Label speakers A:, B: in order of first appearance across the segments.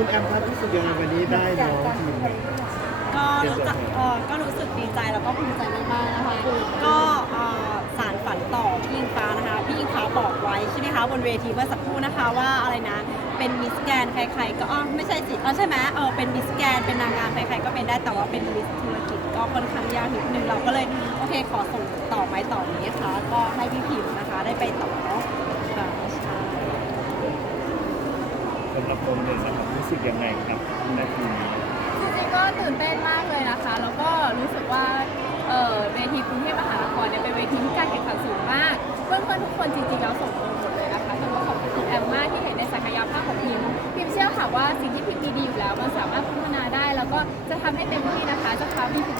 A: คุณแอมครับรู้สึกยังไงวันนี้ได้น้องทีม
B: ก็รู้จักเอ่อก็รู้สึกดีใจแล้วก็ภูมิใจมากๆนะคะ ก็เอ่อสารฝันต่อพี่อิงฟ้านะคะ พี่อิงฟ้าบอกไว้ใช่ไหมคะบนเวทีเมื่อสักครู่นะคะว่าอะไรนะ เป็นมิสแกนใคร ๆ ก็อ๋อไม่ใช่สิอ๋อใช่ไหมเออเป็นมิสแกนเป็นนางงามใครๆก็เป็นได้แต่ว่าเป็นมิสธุรกิจก็ค่อนข้างยากนิดนึงเราก็เลยโอเคขอส่งต่อไม้ต่อนี้ค่ะก็ให้พี่พิมพ์นะคะได้ไปต่อเนาะค่ะใช่
A: สำหรับตรงเลยนะครับ สึกยังไงครับนาทีนี้
C: จริงๆก็ตื่นเต้นมากเลยนะคะ แล้วก็รู้สึกว่าเอ่อเวทีกรุงเทพมหานครเนี่ยเป็นเวทีที่การแข่งขันสูงมาก เพื่อนๆทุกคนจริงๆแล้วส่งตรงหมดเลยนะคะแต่ว่าขอบคุณแอมมากที่เห็นในศักยภาพของพิมพิมเชื่อค่ะว่าสิ่งที่พิมมีดีอยู่แล้ว มันสามารถพัฒนาได้ แล้วก็จะทำให้เต็มที่นะคะจะพาพี่พิมพ์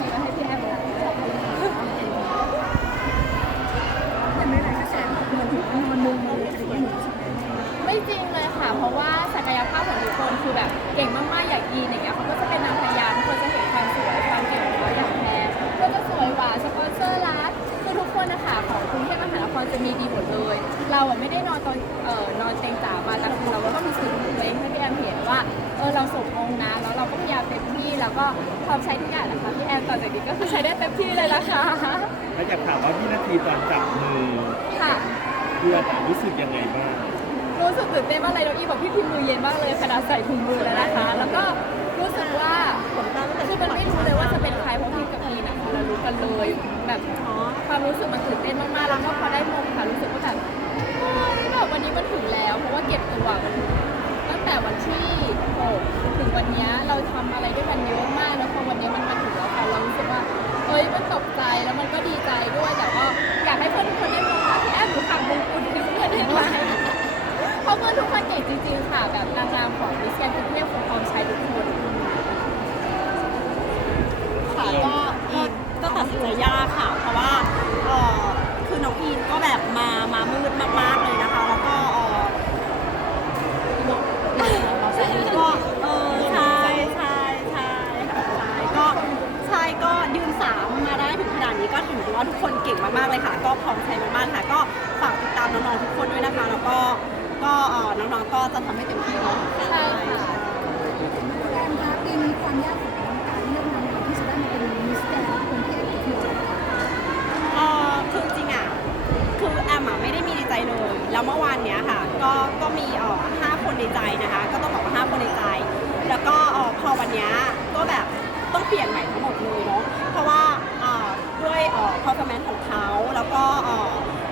C: มาให้พี่แอม เอ
D: อเรา
C: สมองค์นะแล้วเราก็พยายามเต็มที่แล้วก็พร้อมใช้ทุกอย่างนะคะพี่แอมต่อจากนี้ก็คือใช้ได้เต็มที่เลยนะคะ
A: แล้วอยากถามว่าพี่นาทีตอนจับมือ
C: ค่ะ
A: เพื่อนอะรู้สึกยังไงบ้าง
C: รู้สึกตื่นเต้นมากเลยน้องอีบอกพี่พิมพ์มือเย็นมากเลยขนาดใส่ถุงมือแล้วนะคะ แล้วก็รู้สึกว่าคือมันไม่รู้เลยว่าจะเป็นใครเพราะพี่กับพีน่ะคือเรารู้กันเลยแบบความรู้สึกมันตื่นเต้นมากๆแล้วก็พอได้มงค่ะรู้สึกว่าแบบเฮ้ยแบบวันนี้มันถึงแล้ว เพราะว่าเก็บตัวมันตั้งแต่วันที่6ถึงวันเนี้ยเราทำอะไรด้วยกันเยอะมากแล้วพอวันนี้มันมาถึงแล้วค่ะเรารู้สึกว่าเฮ้ยมันตกใจแล้วมันก็ดีใจด้วย แต่ก็อยากให้เพื่อนทุกคนได้มงค่ะพี่แอบหนูขังมงกุฎให้เพื่อนได้ไหม เพราะเพื่อนทุกคนเก่งจริงๆ ค่ะ แบบนางงามของมิสแกรนด์กรุงเทพของพร้อมใช้ทุกคน
B: ค่ะก็อีนก็ตัดสินใจยากค่ะ เพราะว่าเอ่อคือน้องอีนก็แบบมามามืดมากๆเลยนะคะ แล้วก็เอ่อก็เออใช่ใช่ใช่ค่ะใช่ก็ใช่ก็ยืนสามมาได้ถึงข นาดนี้ก็ถือว่าทุกคนเก่งมากๆเลยค่ะ ก็พร้อมใช้มากๆค่ะ ก็ฝากติดตามน้องๆทุกคนด้วยนะคะ แล้วก็ก็เอ่อน้องๆก็จะทำให้เต็มที่เนาะ
C: ใช่ค่ะ
D: แอมคะปีนี้ความยากของ เขา
B: แล้วก็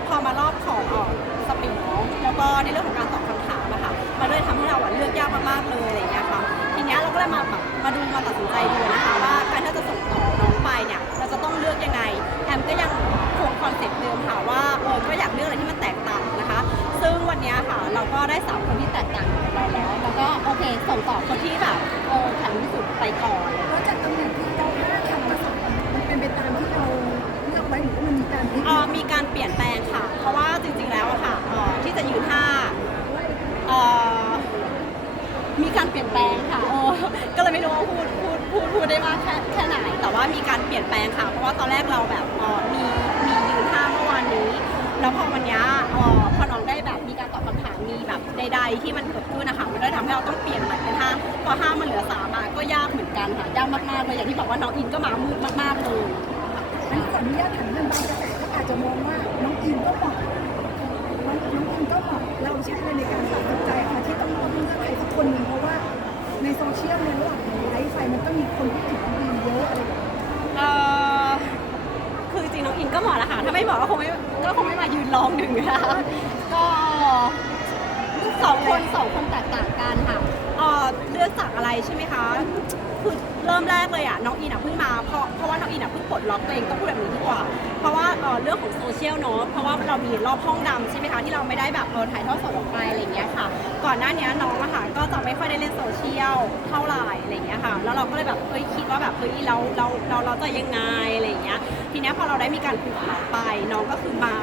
B: พอมารอบของเอ่อสปีดเนาะแล้วก็ในเรื่องของการตอบคำถามอะค่ะมันเลยทำให้เราเลือกยากมากๆเลยอะไรอย่างเงี้ยค่ะทีเนี้ยเราก็เลยมาแบบมาดูมาตัดสินใจดูนะคะว่าการที่เราจะส่งต่อน้องไปเนี่ยเราจะต้องเลือกยังไงแอมก็ยังคงคอนเซ็ปต์เดิมค่ะว่าเออก็อยากเลือกอะไรที่มันแตกต่างนะคะ ซึ่งวันเนี้ยค่ะเราก็ได้สามคนที่แตกต่างจากเราแล้วแล้วก็โอเคส่งต่อคนที่แบบเออแข็งที่สุดไปก่อน
D: เพราะจากตำแหน่งที่ ไว้หรือว่ามันมีการพลิก
B: เอ่อมีการเปลี่ยนแปลงค่ะ เพราะว่าจริงๆแล้วอะค่ะเอ่อที่จะยืนห้าเอ่อมีการเปลี่ยนแปลงค่ะเออก็เลยไม่รู้ว่าพูดพูดพูดพูดได้มากแค่แค่ไหน แต่ว่ามีการเปลี่ยนแปลงค่ะ เพราะว่าตอนแรกเราแบบเอ่อมีมียืนห้าเมื่อวานนี้ แล้วพอวันเนี้ยเอ่อพอน้องได้แบบมีการตอบคำถามมีแบบใด ๆ ที่มันเกิดขึ้นนะคะมันก็เลยทำให้เราต้องเปลี่ยนใหม่เป็นห้าพอห้ามันเหลือสามอะก็ยากเหมือนกันค่ะยากมากๆเลยอย่างที่บอกว่าน้องอินก็มามืดมากๆ
D: นุญาตถามเรื่องบางกระแสก็อาจจะมองว่าน้องอินก็เหมาะน้องน้องอินก็เหมาะเราใช้เลยในการตัดสินใจค่ะที่ต้องต้องเลือกใครสักคนหนึ่งเพราะว่าในโซเชียลในระหว่างไลฟ์ไปมันก็มีคนพูดถึงน้องอินเยอะอะไรอย่างเงี้ย
B: เออคือจริงน้องอินก็เหมาะละค่ะถ้าไม่เหมาะก็คงไม่ก็คงไม่มายืนร้องหนึ่งนะคะก็สองคนสองคนแตกต่างกันค่ะเออเลือกจากอะไรใช่ไหมคะคือ เริ่มแรกเลยอะน้องอินอะเพิ่งมาเพราะเพราะว่าน้องอินอะเพิ่งปลดล็อกตัวเองต้องพูดแบบนี้ดีกว่า เพราะว่าเอ่อเรื่องของโซเชียลเนาะเพราะว่าเรามีรอบห้องดำใช่ไหมคะที่เราไม่ได้แบบเออถ่ายทอดสดออกไปอะไรอย่างเงี้ยค่ะ ก่อนหน้านี้น้องอะค่ะก็จะไม่ค่อยได้เล่นโซเชียลเท่าไหร่อะไรอย่างเงี้ยค่ะแล้วเราก็เลยแบบเฮ้ยคิดว่าแบบเฮ้ยเราเราเราเราจะยังไงอะไรอย่างเงี้ยทีเนี้ยพอเราได้มีการคุยกับน้องไปน้องก็คือมา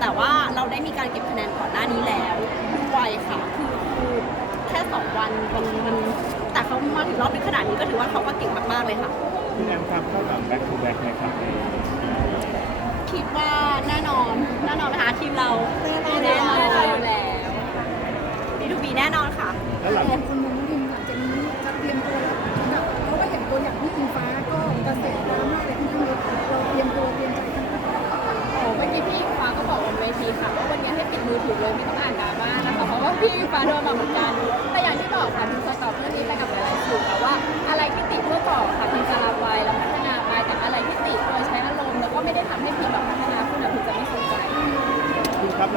B: แต่ว่าเราได้มีการเก็บคะแนนก่อนหน้านี้แล้วด้วยค่ะคือคือแค่สองวันมันมัน มาถึงรอบนี้ขนาดนี้ก็ถือว่าเขาก็เก่งมากๆเลยค่ะ
A: พี่แอมครับก็แบบแบ็คทูแบ็คนะครับ
B: คิดว่าแน่นอนแน่นอนนะคะทีมเรา
C: แน่นอนแน่ยู่แล้ว
B: บีทูบีแน่นอนค่ะ
A: แล้วหลัง
D: คนมองว่าทีมหลังจากนี้
C: จะเตรียมตัวรับกับเขาก็เห็นตัวอย่างพี่อิงฟ้าก็กระแสดรามากเลยที่ทำให้
A: เราเตรียมตัวเตรียมใจกันบ้าง
C: โอ้เมื่อกี้พี่อิงฟ้าก็บอกบนเวทีค่ะว่าวันนี้ให้ปิดมือถือเลยไม่ต้องอ่านดราม่านะคะเพราะว่าพี่อิงฟ้าโดนมาเหมือ
A: นกันแต่อย่างที่บอกค่ะ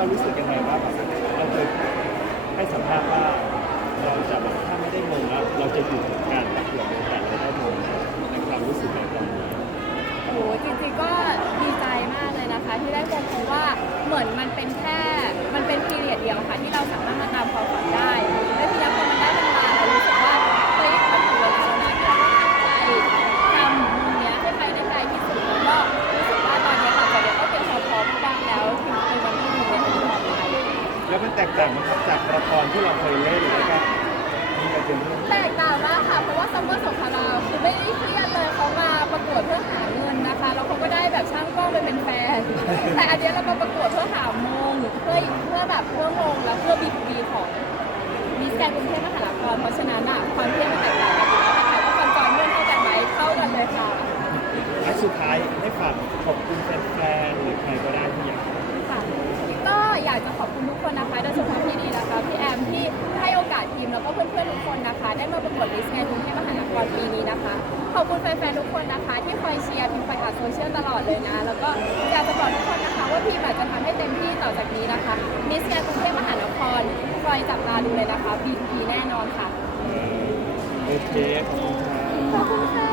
A: คุ เราเคยเล่นแล้วก็มีมาเป็นเรื่อง
C: แตกต่างมากค่ะ เพราะว่าซัมเมอร์สงคราคือไม่ได้เครียดเลยเขามาประกวดเพื่อหาเงินนะคะแล้วเขาก็ได้แบบช่างกล้องไปเป็นแฟน แต่อันเนี้ยเรามาประกวดเพื่อหามงเพื่อเพื่อแบบเพื่อมงากจะ
A: ขอบคุณทุก
C: คนนะคะโดยเฉพาะพี่ดีนะคะพี่แอมที่ให้โอกาสทีมแล้วก็เพื่อนๆทุกคนนะคะ ได้มาประกวดลิสแกรนด์กรุงเทพมหานครปีนี้นะคะ ขอบคุณแฟนๆทุกคนนะคะ ที่คอยเชียร์พิมพ์คอยอ่านโซเชียลตลอดเลยนะ แล้วก็อยากจะบอกทุกคนนะคะว่าพิมอาจจะทำให้เต็มที่ต่อจากนี้นะคะมิสแกรนด์กรุงเทพมหานครคอยจับตาดูเลยนะคะบีพีแน่นอนค่ะ
A: โอเคขอบคุณครับ
C: ขอบคุณ